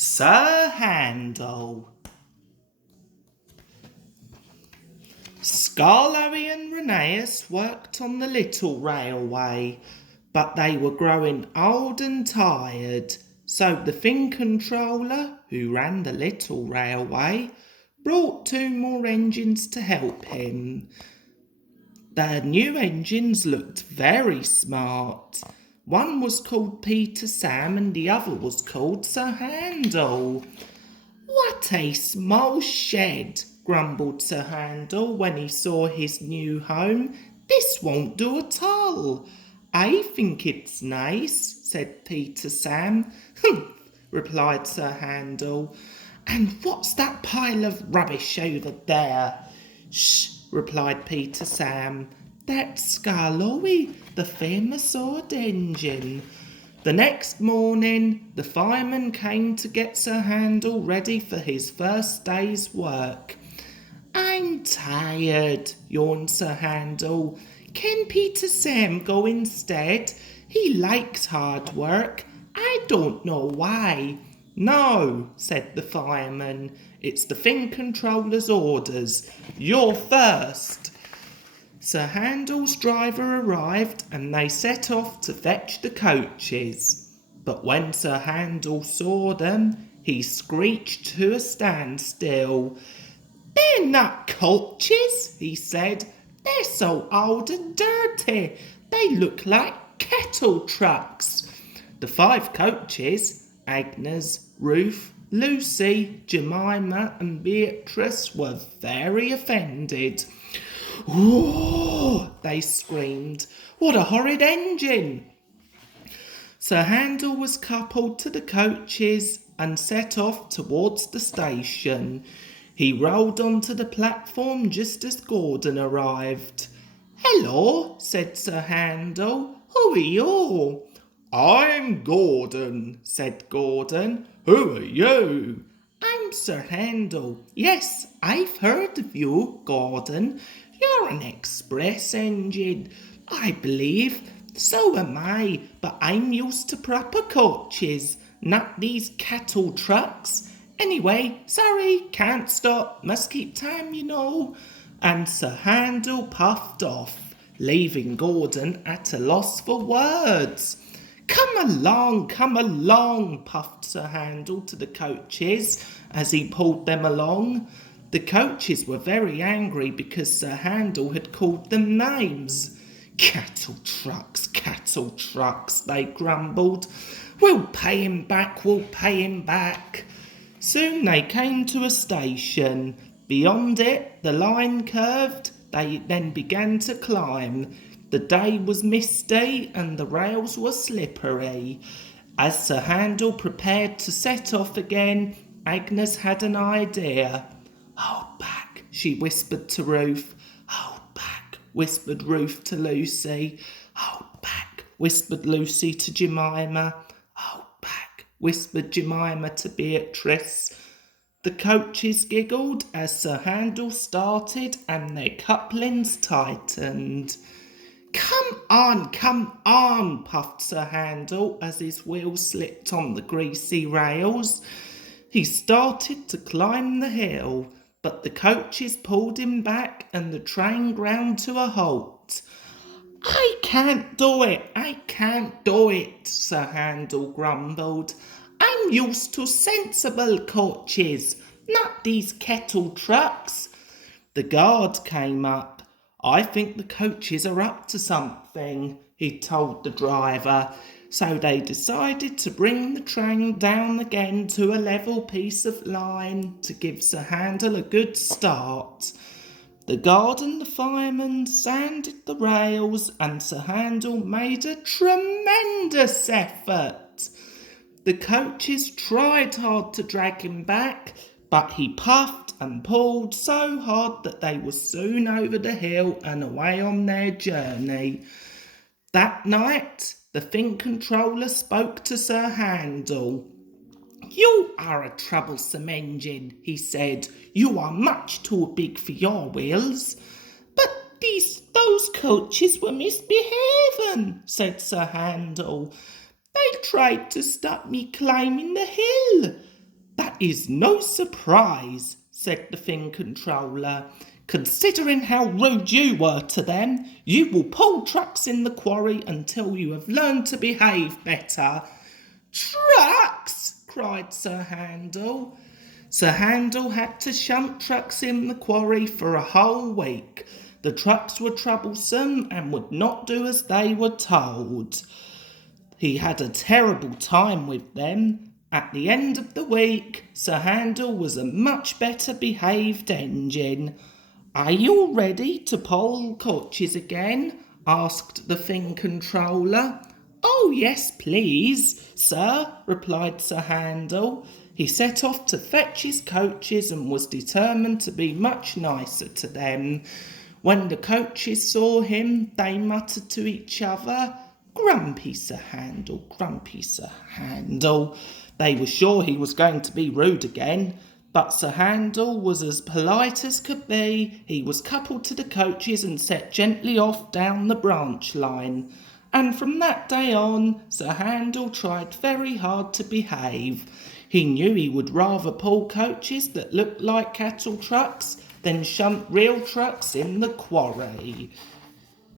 Sir Handel. Scarloey and Rheneas worked on the little railway, but they were growing old and tired, so the fin controller, who ran the little railway, brought 2 more engines to help him. The new engines looked very smart. One was called Peter Sam and the other was called Sir Handel. "What a small shed," grumbled Sir Handel when he saw his new home. "This won't do at all." "I think it's nice," said Peter Sam. "Humph," replied Sir Handel. "And what's that pile of rubbish over there?" "Shh," replied Peter Sam. "That's Scarloey, the famous old engine." The next morning, the fireman came to get Sir Handel ready for his first day's work. "I'm tired," yawned Sir Handel. "Can Peter Sam go instead? He likes hard work. I don't know why." "No," said the fireman. "It's the fin controller's orders. You're first." Sir Handel's driver arrived and they set off to fetch the coaches. But when Sir Handel saw them, he screeched to a standstill. "They're not coaches," he said. "They're so old and dirty. They look like kettle trucks." The 5 coaches, Agnes, Ruth, Lucy, Jemima and Beatrice, were very offended. "Whoa!" they screamed. "What a horrid engine!" Sir Handel was coupled to the coaches and set off towards the station. He rolled onto the platform just as Gordon arrived. "Hello," said Sir Handel. "Who are you?" "I'm Gordon," said Gordon. "Who are you?" "I'm Sir Handel. Yes, I've heard of you, Gordon. You're an express engine, I believe. So am I, but I'm used to proper coaches, not these cattle trucks. Anyway, sorry, can't stop, must keep time, you know." And Sir Handel puffed off, leaving Gordon at a loss for words. Come along, puffed Sir Handel to the coaches as he pulled them along. The coaches were very angry because Sir Handel had called them names. Cattle trucks, they grumbled. We'll pay him back. Soon they came to a station. Beyond it, the line curved. They then began to climb. The day was misty and the rails were slippery. As Sir Handel prepared to set off again, Agnes had an idea. "Hold back," she whispered to Ruth. "Hold back," whispered Ruth to Lucy. "Hold back," whispered Lucy to Jemima. "Hold back," whispered Jemima to Beatrice. The coaches giggled as Sir Handel started and their couplings tightened. Come on, puffed Sir Handel as his wheels slipped on the greasy rails. He started to climb the hill, but the coaches pulled him back and the train ground to a halt. I can't do it, Sir Handel grumbled. "I'm used to sensible coaches, not these kettle trucks." The guard came up. "I think the coaches are up to something," he told the driver. So they decided to bring the train down again to a level piece of line to give Sir Handel a good start. The guard and the fireman sanded the rails and Sir Handel made a tremendous effort. The coaches tried hard to drag him back, but he puffed and pulled so hard that they were soon over the hill and away on their journey. That night, the fin controller spoke to Sir Handel. "You are a troublesome engine," he said. "You are much too big for your wheels." "But those coaches were misbehaving," said Sir Handel. "They tried to stop me climbing the hill." is no surprise, said the Fin Controller. Considering how rude you were to them, you will pull trucks in the quarry until you have learned to behave better. Trucks! Cried Sir Handel. Sir Handel had to shunt trucks in the quarry for a whole week. The trucks were troublesome and would not do as they were told. He had a terrible time with them. At the end of the week, Sir Handel was a much better behaved engine. Are you all ready to pull coaches again? Asked the Fin Controller. Oh, yes, please, sir, replied Sir Handel. He set off to fetch his coaches and was determined to be much nicer to them. When the coaches saw him, they muttered to each other, Grumpy Sir Handel, Grumpy Sir Handel. They were sure he was going to be rude again, but Sir Handel was as polite as could be. He was coupled to the coaches and set gently off down the branch line. And from that day on, Sir Handel tried very hard to behave. He knew he would rather pull coaches that looked like cattle trucks than shunt real trucks in the quarry.